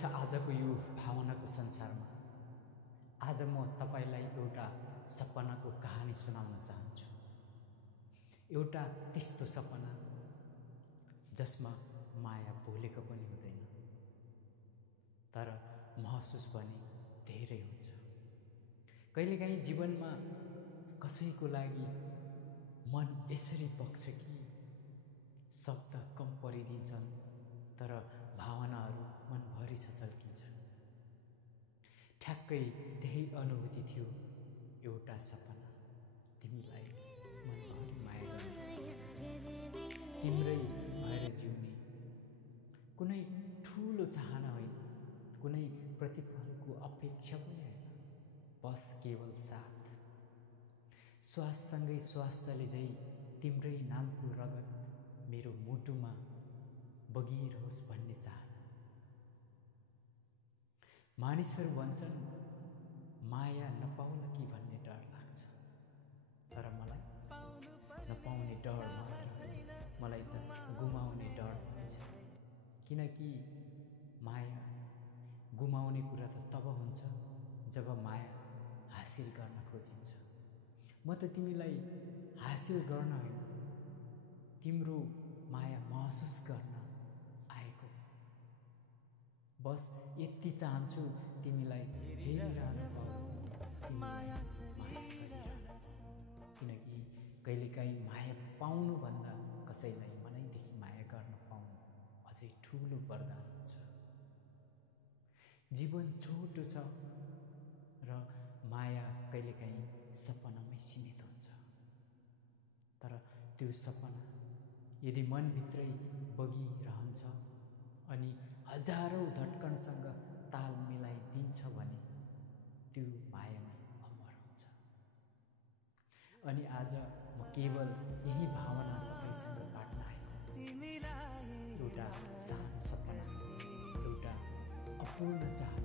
छ आजको यो भावनाको संसारमा। आज म तपाईलाई एउटा सपनाको कहानी सुनाउन चाहन्छु। एउटा त्यस्तो सपना जसमा माया भुलेको पनि हुँदैन, तर महसुस भने धेरै हुन्छ। कहिलेकाहीँ जीवनमा कसैको लागि मन यसरी बग्छ कि शब्द कम परिदिन्छन्, तर भावनाहरू मनभरि झल्किन्छन्। ठ्याक्कै त्यही अनुभूति थियो एउटा सपना, तिमीलाई मनभरि माया गर्ने, तिम्रै भएर जिउने। कुनै ठुलो चाहना होइन, कुनै प्रतिफलको अपेक्षा पनि होइन, बस केवल साथ। श्वाससँगै श्वास चले झै तिम्रै नामको रगत मेरो मुटुमा बगिरहोस् भन्ने चाहना। मानिसहरू भन्छन् माया नपाउला कि भन्ने डर लाग्छ, तर मलाई नपाउने डर मात्र, मलाई त गुमाउने डर लाग्छ। किनकि माया गुमाउने कुरा त तब हुन्छ जब माया हासिल गर्न खोजिन्छ। म त तिमीलाई हासिल गर्न होइन, तिम्रो माया महसुस गर्न आएको। बस यति चाहन्छु तिमीलाई हेरिरहन पाऊ, माया गरिरहन। किनकि कहिलेकाहीँ माया पाउनुभन्दा कसैलाई मनैदेखि माया गर्न पाउनु अझै ठुलो वरदान हुन्छ। जीवन छोटो छ र माया कहिलेकाहीँ सपनामै सीमित हुन्छ, तर त्यो सपना यदि मनभित्रै बगिरहन्छ अनि हजारौं धड्कनसँग ताल मिलाइदिन्छ भने त्यो माया नै अमर हुन्छ। अनि आज म केवल यही भावना तपाईसँग बाँड्न आएको। एउटा सानो सपना, एउटा अपूर्ण चाहना।